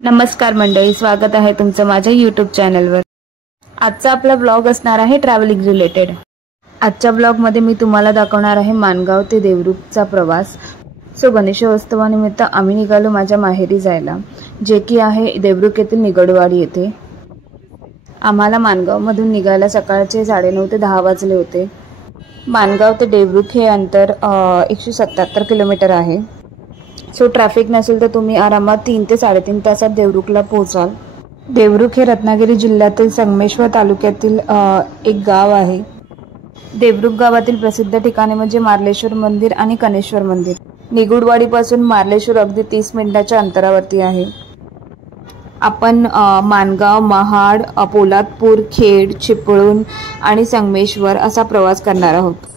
नमस्कार मंडळी, स्वागत आहे तुमचं माझ्या यूट्यूब चॅनलवर। आजचा आपला ब्लॉग असणार आहे ट्रॅव्हलिंग रिलेटेड। आजच्या ब्लॉगमध्ये मी तुम्हाला दाखवणार आहे मानगाव ते देवरुखचा प्रवास। गणेशोत्सवानिमित्त आम्ही निघालो माझ्या माहेरी जायला, जे की आहे देवरुख येथील निगडवाडी येथे। आम्हाला मानगावमधून निघायला सकाळचे 9:30 ते 10 वाजले होते। मानगाव ते देवरुख हे अंतर 177 किलोमीटर आहे। ट्रॅफिक नसेल तर तुम्ही आरामात 3 ते 3.5 तासात देवरुखला पोहोचाल। देवरुख हे रत्नागिरी जिल्ह्यातील संगमेश्वर तालुक्यातील एक गाव आहे। देवरुख गावातील प्रसिद्ध ठिकाणे म्हणजे मार्लेश्वर मंदिर आणि कनेश्वर मंदिर। निगुडवाडीपासून मार्लेश्वर अगदी 30 मिनिटाच्या अंतरावरती आहे। आपण मानगाव, महाड, पोलादपूर, खेड, चिपळूण आणि संगमेश्वर असा प्रवास करणार आहोत।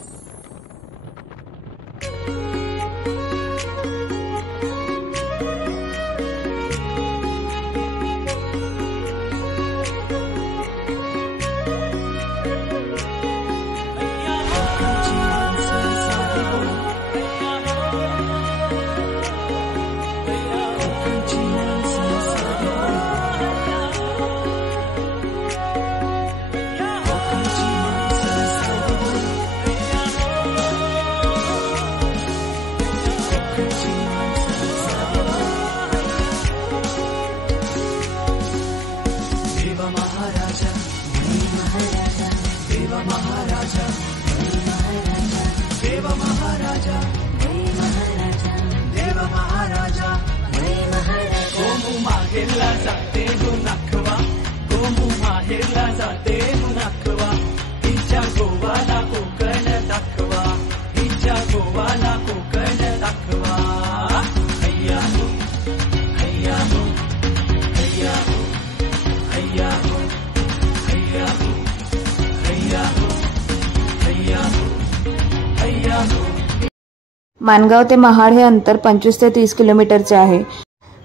मानगाव ते महाड हे अंतर 25 ते 30 किलोमीटरचे आहे।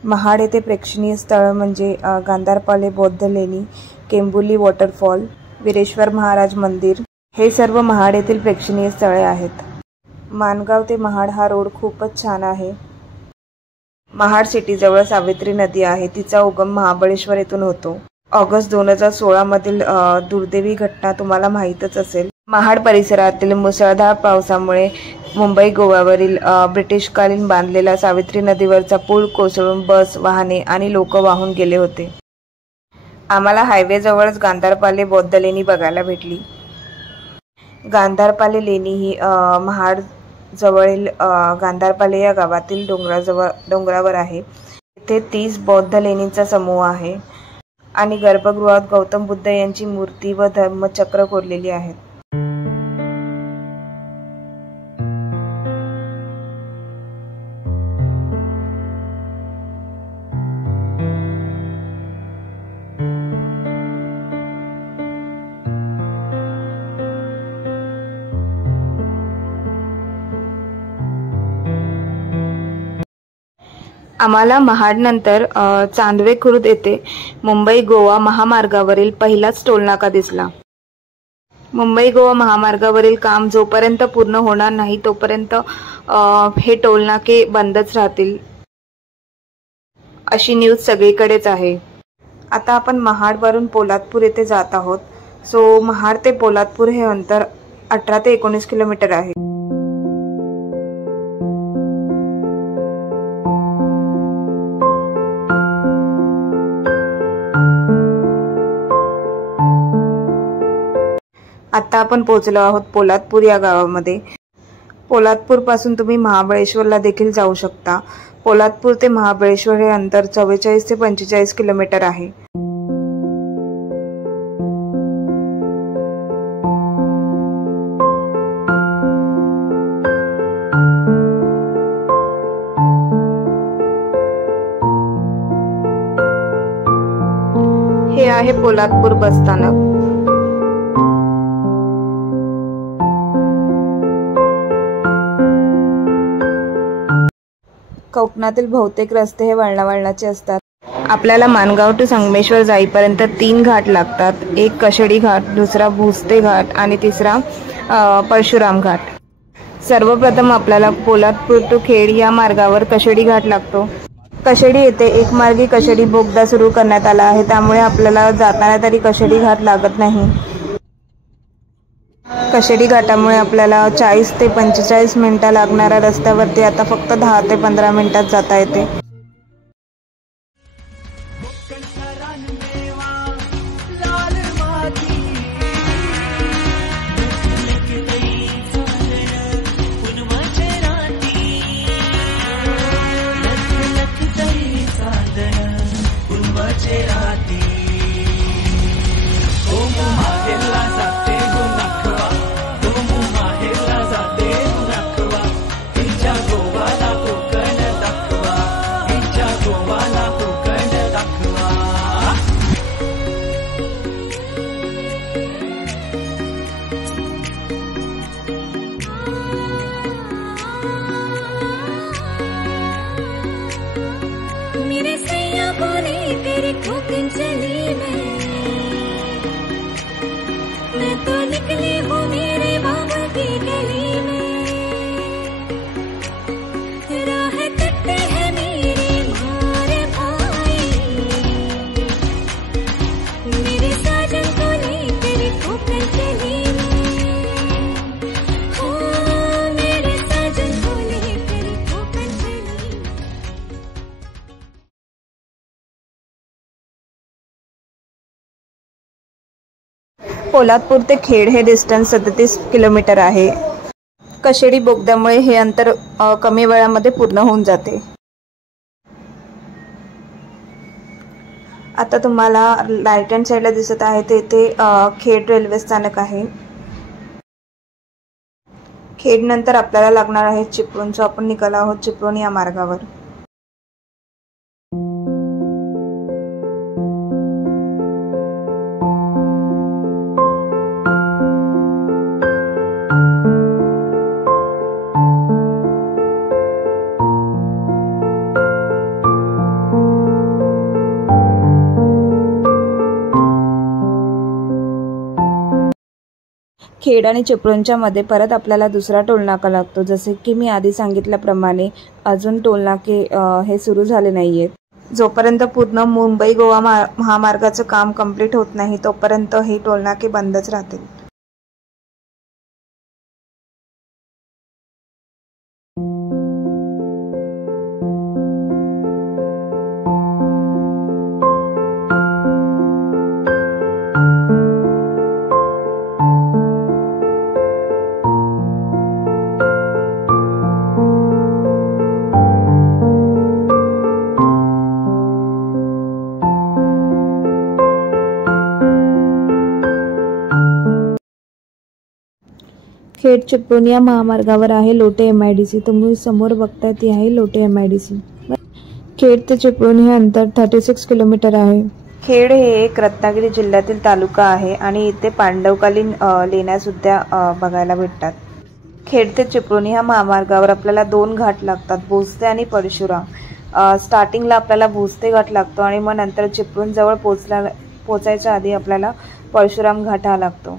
महाड येथे प्रेक्षणीय स्थळ म्हणजे गांधारपाले बौद्ध लेणी, केंबुली वॉटरफॉल, वीरेश्वर महाराज मंदिर हे सर्व महाड येथील प्रेक्षणीय स्थळे आहेत। मानगाव ते महाड हा रोड खूपच छान आहे। महाड सिटी जवळ सावित्री नदी आहे, तिचा उगम महाबळेश्वर येथून होतो। ऑगस्ट 2016 मधील दुर्दैवी घटना तुम्हाला माहीतच असेल। महाड परिसरातील मुसळधार पावसामुळे मुंबई गोव्यावरील ब्रिटिशकालीन बांधलेला सावित्री नदीवरचा पूल कोसळून बस, वाहने आणि लोक वाहून गेले होते। आम्हाला हायवे जवळच गांधारपाले बौद्ध लेणी बघायला भेटली। गांधारपाले लेणी ही महाड जवळील गांधारपाले या गावातील डोंगरावर आहे। इथे 30 बौद्ध लेणींचा समूह आहे आणि गर्भगृहात गौतम बुद्ध यांची मूर्ती व धम्मचक्र कोरलेली आहेत। आम्हाला महाडनंतर चांदवे खुर्द येथे मुंबई गोवा महामार्गावरील पहिलाच टोलनाका दिसला। मुंबई गोवा महामार्गावरील काम जोपर्यंत पूर्ण होणार नाही तोपर्यंत हे टोलनाके बंदच राहतील अशी न्यूज सगळीकडेच आहे। आता आपण महाडवरून पोलादपूर येथे जात आहोत। महाड ते पोलादपूर हे अंतर 18 ते 19 किलोमीटर आहे। आता आपण पोहोचलो आहोत पोलादपूर या गावामध्ये। पोलादपूर पासून तुम्ही महाबळेश्वरला देखील जाऊ शकता। पोलादपूर ते महाबळेश्वर हे अंतर 44 ते 45 किलोमीटर आहे। हे आहे पोलादपूर बसस्थानक। कोकणातील बहुतेक रस्ते हे वळणावळणाचे असतात। आपल्याला मानगाव टू संगमेश्वर जाईपर्यंत 3 घाट लागतात। एक कशेडी घाट, दुसरा भुस्ते घाट आणि तिसरा परशुराम घाट। सर्वप्रथम आपल्याला पोलादपूर टू खेड या मार्गावर कशेडी घाट लागतो। कशेडी येथे एकमार्गी कशेडी बोगदा सुरू करण्यात आला आहे, त्यामुळे आपल्याला जाताना तरी कशेडी घाट लागत नाही। कशेडी घाटामुळे आपल्याला 40 ते 45 मिनिटं लागणाऱ्या रस्त्यावरती आता फक्त 10 ते 15 मिनिटात जाता येते। मैं तो निकली हूँ मेरे बाबा की गली में, राह कटते हैं मेरे मारे भाई, मेरे साजन को लेकर ठोकर चली मैं, हो मेरे साजन को लेकर ठोकर चली। पोलादपूर ते खेड हे डिस्टन्स 37 किलोमीटर आहे। कशेडी बोगद्यामुळे हे अंतर कमी वेळामध्ये पूर्ण होऊन जाते। आता तुम्हाला राईट हँड साईडला दिसत आहे तेथे खेड रेल्वे स्थानक आहे। खेड नंतर आपल्याला लागणार आहे चिपळूण, जो आपण निघालो आहोत चिपळूण या मार्गावर। खेड आणि चिपळूणच्या मध्ये परत आपल्याला दुसरा टोलनाका लागतो। जसे की मी आधी सांगितल्याप्रमाणे अजून टोलनाके हे सुरू झाले नाहीयेत। जोपर्यंत पूर्ण मुंबई गोवा महामार्गाचं काम कंप्लीट होत नाही तोपर्यंत हे टोलनाके बंदच राहतील। खेड चिपळूण या महामार्गावर आहे लोटे MIDC। तुम्ही समोर बघताय ती आहे लोटे MIDC। खेड ते चिपळूण हे अंतर 36 किलोमीटर आहे। खेड हे एक रत्नागिरी जिल्ह्यातील तालुका आहे आणि इथे पांडवकालीन लेण्या सुद्धा बघायला भेटतात। खेड ते चिपळूण या महामार्गावर आपल्याला 2 घाट लागतात, भोसते आणि परशुराम। स्टार्टिंगला आपल्याला भोसते घाट लागतो आणि मग नंतर चिपळूण जवळ पोचायच्या आधी आपल्याला परशुराम घाट हा लागतो।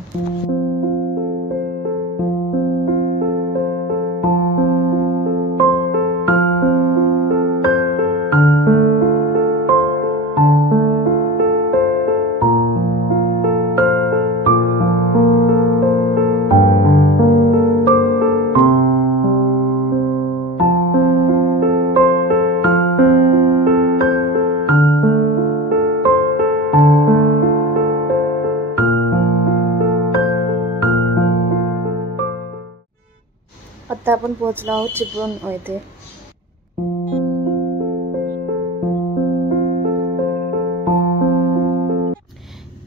आता आपण पोहोचलो आहोत चिपळूण येथे।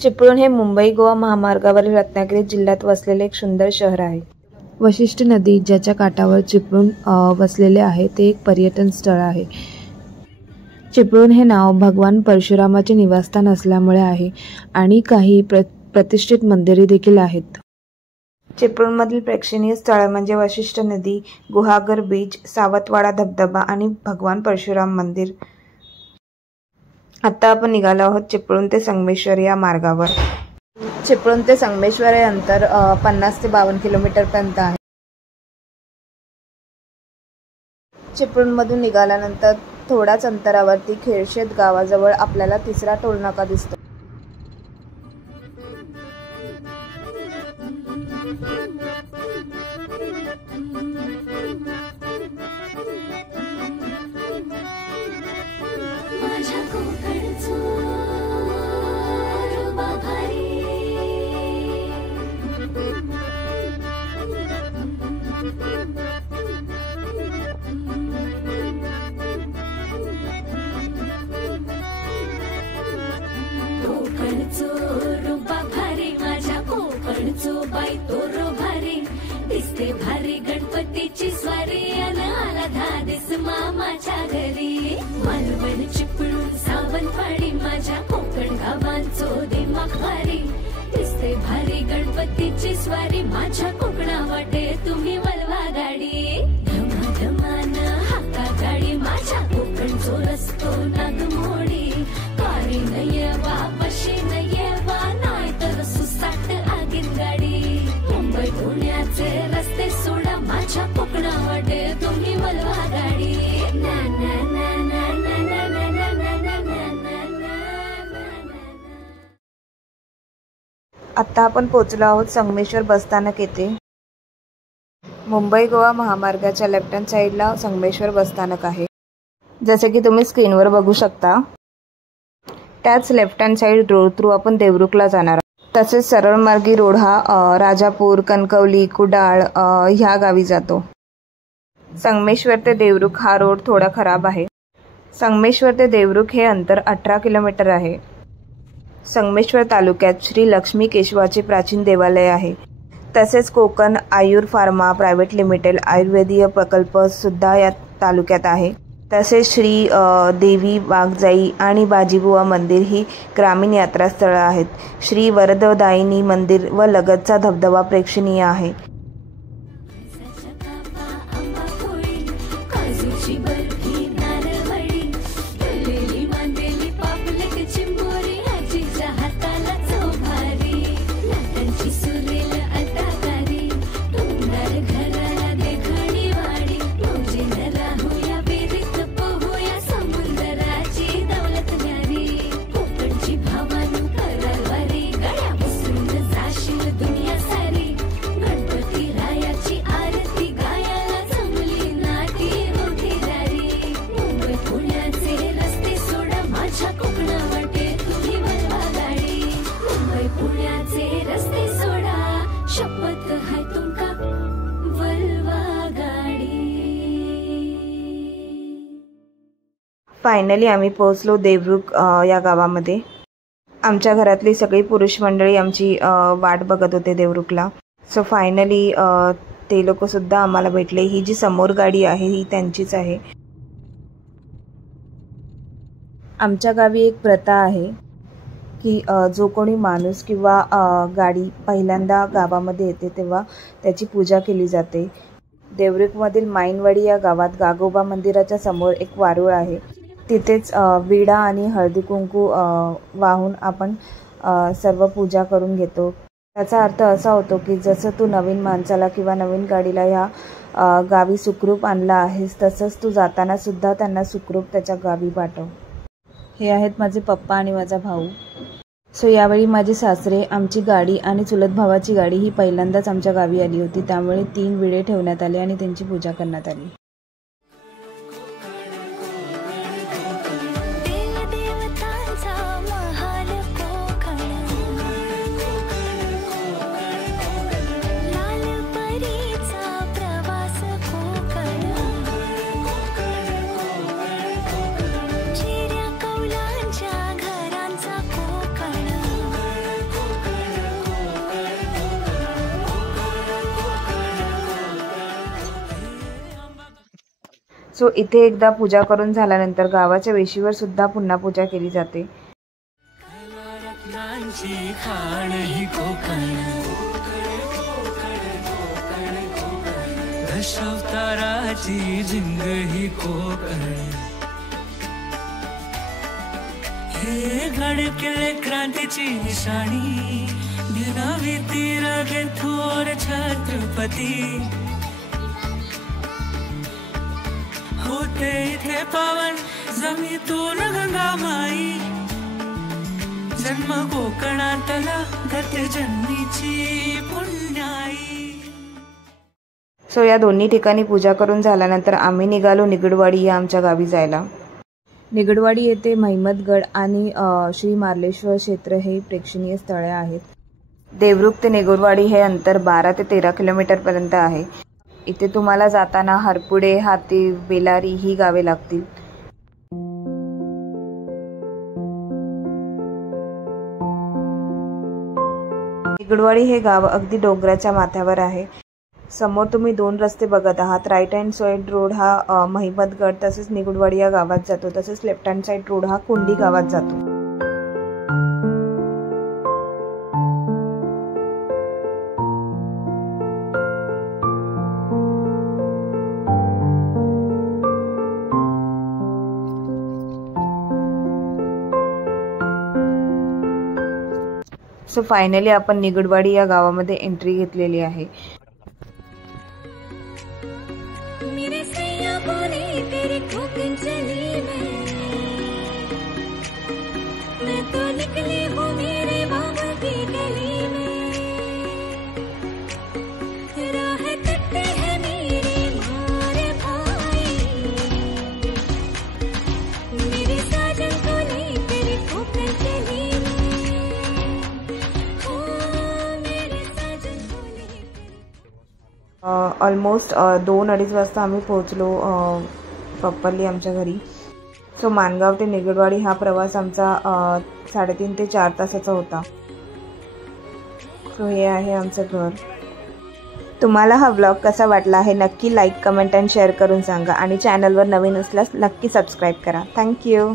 चिपळूण हे मुंबई गोवा महामार्गावरील रत्नागिरी जिल्ह्यात वसलेले एक सुंदर शहर आहे। वशिष्ठ नदी ज्याच्या काठावर चिपळूण वसलेले आहे ते एक पर्यटन स्थळ आहे। चिपळूण हे नाव भगवान परशुरामाचे निवासस्थान असल्यामुळे आहे आणि काही प्रतिष्ठित मंदिरे देखील आहेत। चिपळूणमधील प्रेक्षणीय स्थळे म्हणजे वशिष्ठ नदी, गुहागर बीच, सावतवाडा धबधबा आणि भगवान परशुराम मंदिर। आता आपण निघालो आहोत चिपळूण ते संगमेश्वर या मार्गावर। चिपळूण ते संगमेश्वर हे अंतर 50 ते 52 किलोमीटर पर्यंत आहे। चिपळूणमधून निघाल्यानंतर थोड्याच अंतरावरती खेळशेत गावाजवळ आपल्याला तिसरा टोलनाका दिसतो. माझ्या कोकणचो रुबा भारी कोकणचो रुबा भारी माझ्या कोकणचो बाई तो रो भारी दिसते भारी गणपतीची स्वारी अन आला धादिस मामाच्या घरी मालवण चिपळूण सावंतवाडी माझ्या कोकण गावांचो दिमाग भारी दिसते भारी गणपतीची स्वारी माझ्या कोकणा वाटे तुम्ही वलवा गाडी धमाधमान हाका गाडी माझ्या कोकणचो रस्तो नागमोडी कारी नयवा पशी नयवा नाही तर सुसाट आगीन गाडी मुंबई पुण्याचे रस्ते सोडा माझ्या कोकणा वाटे तुम्ही वलवा गाडी ना ना ना ना ना ना ना ना ना ना ना ना ना. आता आपण पोहोचलो आहोत संगमेश्वर बसस्थानक येथे. मुंबई गोवा महामार्गाच्या लेफ्ट हँड साईडला संगमेश्वर बसस्थानक आहे. जसे की तुम्ही स्क्रीनवर बघू शकता. त्याच left hand side road through आपण देवरुखला जाणार आहोत. तसेच सरळ मार्गी रोड हा राजापूर, कणकवली, कुडाळ ह्या गावी जातो. संगमेश्वर ते देवरुख हा रोड थोडा खराब आहे. संगमेश्वर ते देवरुख हे अंतर 18 किलोमीटर आहे. संगमेश्वर तालुक्यात श्री लक्ष्मी केशवाचे प्राचीन देवालय आहे. तसेच कोकण आयुर फार्मा प्रायव्हेट लिमिटेड आयुर्वेदीय प्रकल्प सुद्धा या तालुक्यात आहे. तसेच श्री देवी वाघजाई आणि बाजीबुवा मंदिर ही ग्रामीण यात्रास्थळं आहेत. श्री वरददायिनी मंदिर व लगतचा धबधबा प्रेक्षणीय आहे. काजूची बर्फी नारळवडी तळलेली मांदेली पापलेट चिंबोरी आजीच्या हाताला चव भारी लाटांची सुरेल अदाकारी टोमदार घराला देखणी वाडी मौजेन राहूया बेरीत पोहूया समुद्राची दौलत न्यारी कोकणची भावानू करवारी गळ्या बसून जाशील दुनिया सारी गणपती रायाची आरती गायाला जमली नाटी मोठी दारी मुंबई पुण्याचे रस्ते सोडा माझ्या कोकणा वाटे तुम्ही वलवा गाडी मुंबई पुण्याचे रस्ते सोडा शपथ हाय तुमका वलवा गाडी. फायनली आम्ही पोहोचलो देवरुख या गावामध्ये. आमच्या घरातली सगळी पुरुष मंडळी आमची वाट बघत होते देवरुखला. सो फायनली ते लोकसुद्धा आम्हाला भेटले. ही जी समोर गाडी आहे ही त्यांचीच आहे. आमच्या गावी एक प्रथा आहे की जो कोणी माणूस किंवा गाडी पहिल्यांदा गावामध्ये येते तेव्हा त्याची पूजा केली जाते. देवरुखमधील माईनवाडी या गावात गागोबा मंदिराच्या समोर एक वारूळ आहे. तिथेच विडा आणि हळदी कुंकू वाहून आपण सर्व पूजा करून घेतो. त्याचा अर्थ असा होतो की जसं तू नवीन माणसाला किंवा नवीन गाडीला ह्या गावी सुखरूप आणला आहेस तसंच तू जाताना सुद्धा त्यांना सुखरूप त्याच्या गावी पाठव. हे आहेत माझे पप्पा आणि माझा भाऊ. सो यावेळी माझे सासरे, आमची गाडी आणि चुलत भावाची गाडी ही पहिल्यांदाच आमच्या गावी आली होती. त्यामुळे 3 विडे ठेवण्यात आले आणि त्यांची पूजा करण्यात आली. देवदेवतांचा महाल कोकण लालपरीचा प्रवास कोकण चिऱ्या कौलांच्या घरांचा कोकण सो इथे एकदा पूजा करून झाल्यानंतर गावाच्या वेशीवर सुद्धा पुन्हा पूजा केली जाते. खाण ही कोकण दशावताराची जिंग ही कोकण हे गडकिल्ले क्रांतीची निशाणी दिनावी तीर थोर छत्रपती होते इथे पावन जमीतून गंगामाई जन्म कोकणातला गत जन्मीची पुण्याई. सो या दोन्ही ठिकाणी पूजा करून झाल्यानंतर आम्ही निघालो निगडवाडी या आमच्या गावी जायला. निगडवाडी येथे महिमतगड आणि श्री मार्लेश्वर क्षेत्र हे प्रेक्षणीय स्थळे आहेत. देवरुख ते निगडवाडी हे अंतर 12 ते 13 किलोमीटरपर्यंत आहे. इथे तुम्हाला जाताना हरपुडे, हाती, बेलारी ही गावे लागतील. निगडवाडी हे गाव अगदी डोंगराच्या माथ्यावर आहे. समोर तुम्ही 2 रस्ते बघत आहात. राईट हँड साईड रोड हा महिमतगड तसेच निगडवाडी या गावात जातो, तसेच लेफ्ट हँड साईड रोड हा कुंडी गावात जातो. सो फायनली आपण निगडवाडी या गावामध्ये एंट्री घेतलेली आहे. ऑलमोस्ट 2-2:30 वाजता आम्ही पोहोचलो प्रॉपरली आमच्या घरी. सो माणगाव ते निगडवाडी हा प्रवास आमचा 3.5 ते 4 तासाचा होता. सो हे आहे आमचं घर. तुम्हाला हा व्लॉग कसा वाटला हे नक्की लाईक, कमेंट आणि शेअर करून सांगा आणि चॅनलवर नवीन असल्यास नक्की सबस्क्राईब करा. थँक्यू.